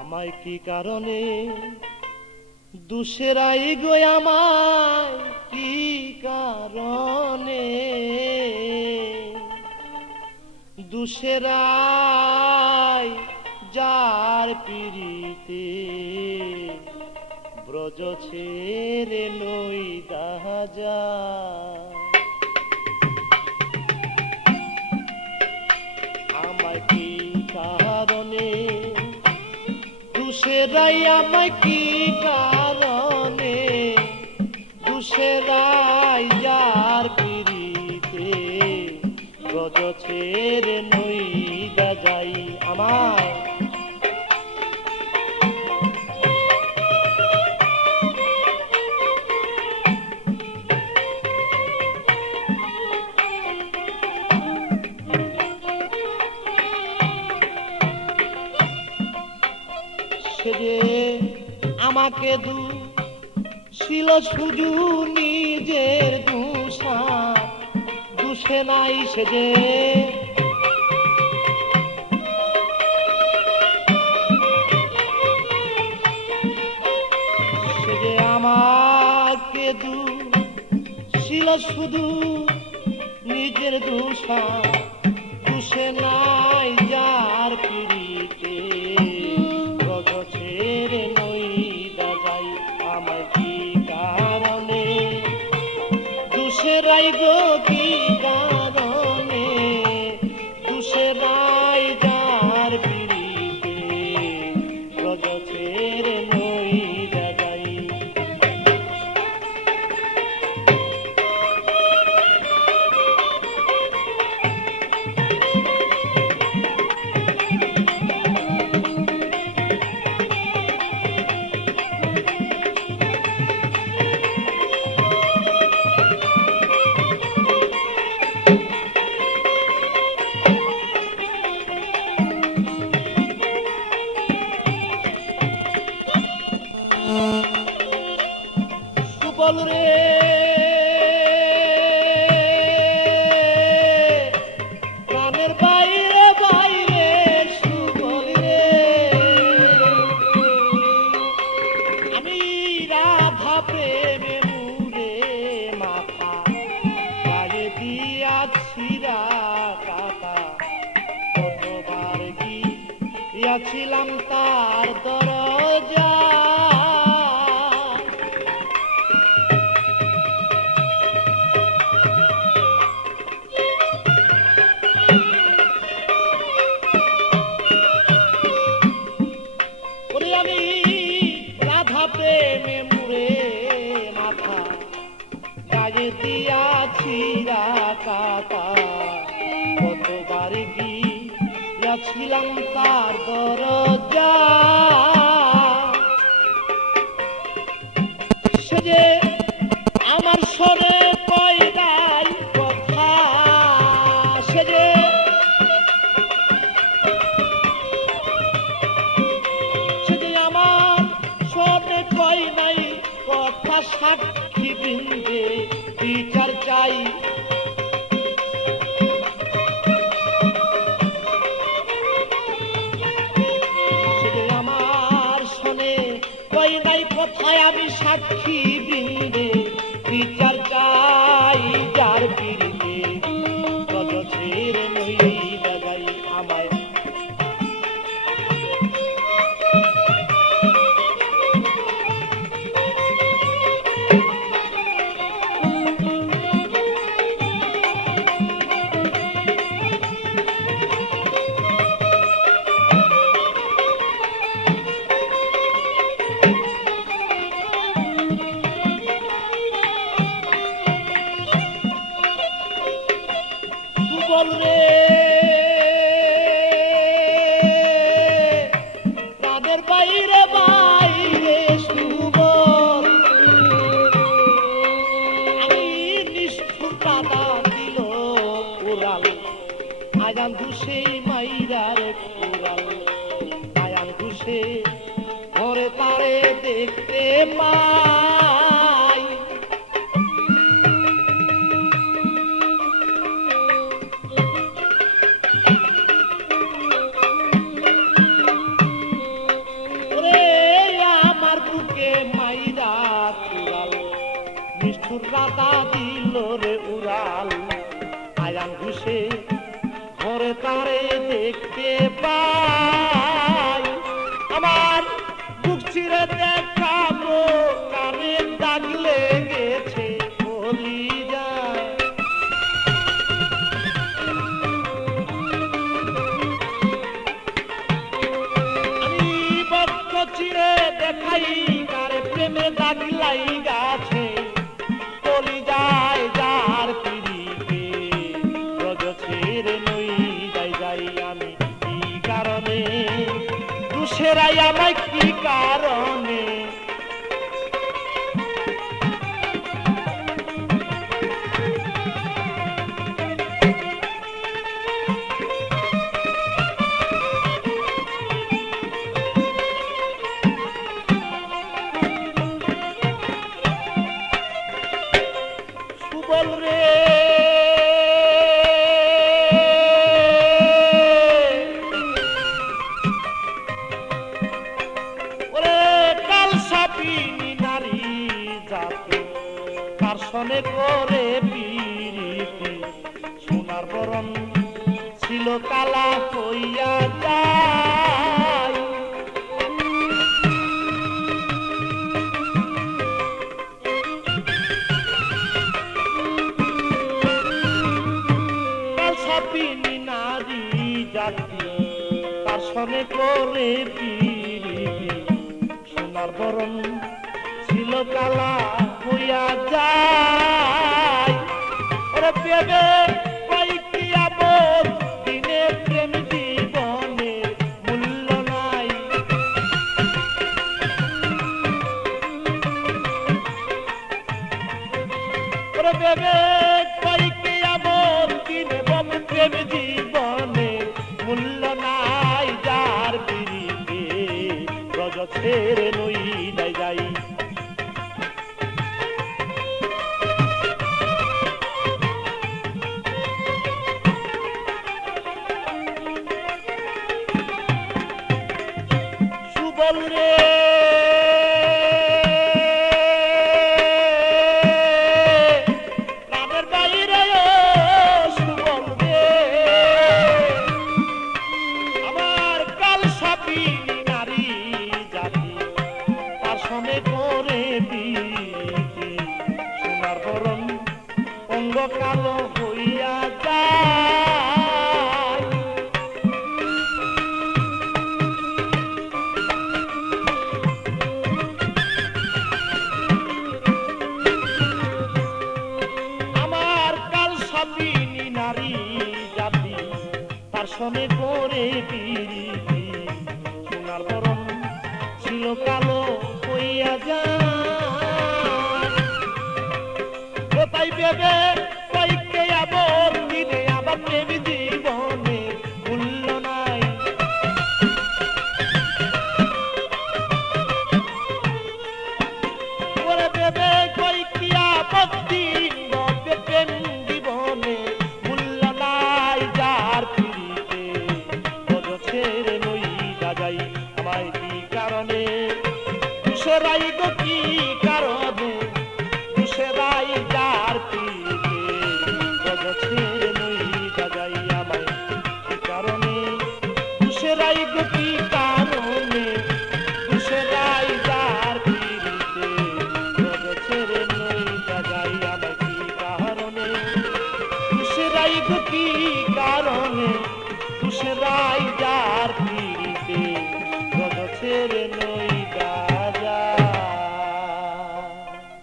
আমায় কি কারণে দুসেরাই গো আমায় কি কারণে দুসেরাই যার পিরিতে ব্রজ ছেড়ে নই দাজা আমায় কি কারণে দুসেরাই আমায় কি কারণে দুসেরাই যার পিরিতে ব্রজ ছেড়ে নই দাজাই আমায় সে যে আমাকে ছিল শুধু নিজের দুষা দুষে নাই সে যে আমাকে ছিল শুধু নিজের দুষা দুষে নাই যার পিড়িতে ব্রজ ছেড়ে নই দাজাই আমায় কি কারণে দুসেরাই গো কি কারণে দুসেরাই যার পিড়িতে ব্রজ ছেড়ে নই দাজাই সুবল রে প্রাণের বাইরে বাইরে সুবল রে আমি রাধা প্রেমে মুরে মাথা গায়ে দিয়াছি কাকা কতবার গিয়াছিলাম তার দরজা আমি রাধা প্রেমে মুরে মাথা গায়ে দিয়াছি কাকা কতবার গিয়াছিলাম তার দরজা সে যে আমার সরে পয়দাই কথা সে যে কই নাই কথা সাক্ষী বৃন্দে বিচার চাই আমার শোনে কই নাই কথায় আমি সাক্ষী বৃন্দে বিচার চাই যার পিড়িতে ব্রজ ছেড়ে নই দাজাই আমায় সুবল রে প্রাণের বাইরে বাইরে সুবল আমি নিষ্ঠুর কাদা দিল উড়াল আয়ান ঘুষে মাইরার উড়াল আয়ান ঘুষে ঘরে তারে দেখতে পাই রাধা দিল রে উড়াল আয়ান ঘুষে ঘরে তারে দেখতে পাই আমার বুক চিরে দেখাবো কানে দাগ লেগেছে বলি যায় আমি বক্ষ চিরে দেখাই কারে প্রেমে দাগ লাইগাছে বলি যায় যার পিড়িতে রজ ছেড়ে নই যাই আমি কি কারণে দুসেরাই আমায় কি কারণে সুবল রে সনে করে পিরিতি সোনার বরণ ছিল কালা হইয়া যায় কাল সাপিনী নারী জাতি তার সনে করে পিরিতি সোনার বরণ ছিল কালা হইয়া যায় ওরে প্রেমে কয়েকটি আমল দিনে প্রেম জীবনে মূল্য নাই ওরে প্রেমে কয়েকটি আমল দিনে প্রেম জীবনে মূল্য নাই যার পিড়িতে রজ ছেড়ে নই যাই রে প্রাণের বাইরে সুবল রে আমার কাল সাপিনী নারী জাতি তার সনে করে বিতি সোনার বরণ অঙ্গ কালো হইয়া যায় নারী জাতি তার সনে করে পিরিতি সোনার বরণ ছিল কালো হইয়া যায় তাই ভেবে কয়েককে আবার দিনে আবার প্রেম জীবনে মূল্য নাই ওরে ভেবে কয়েকটি আপত্তি প্রেম জীবনে মূল্য নাই যার পিড়িতে রজ ছেড়ে নই যাই আমায় কি কারণে দুসেরাই গো কি কারণে দুসেরাই যার পিড়িতে রজ ছেড়ে নই যাই আমায় কি কারণে দুসেরাই গো কি কারণে দুসেরাই যার পিড়িতে রজ ছেড়ে নই যাই আমায় কি কারণে দুসেরাই গো কি কারণে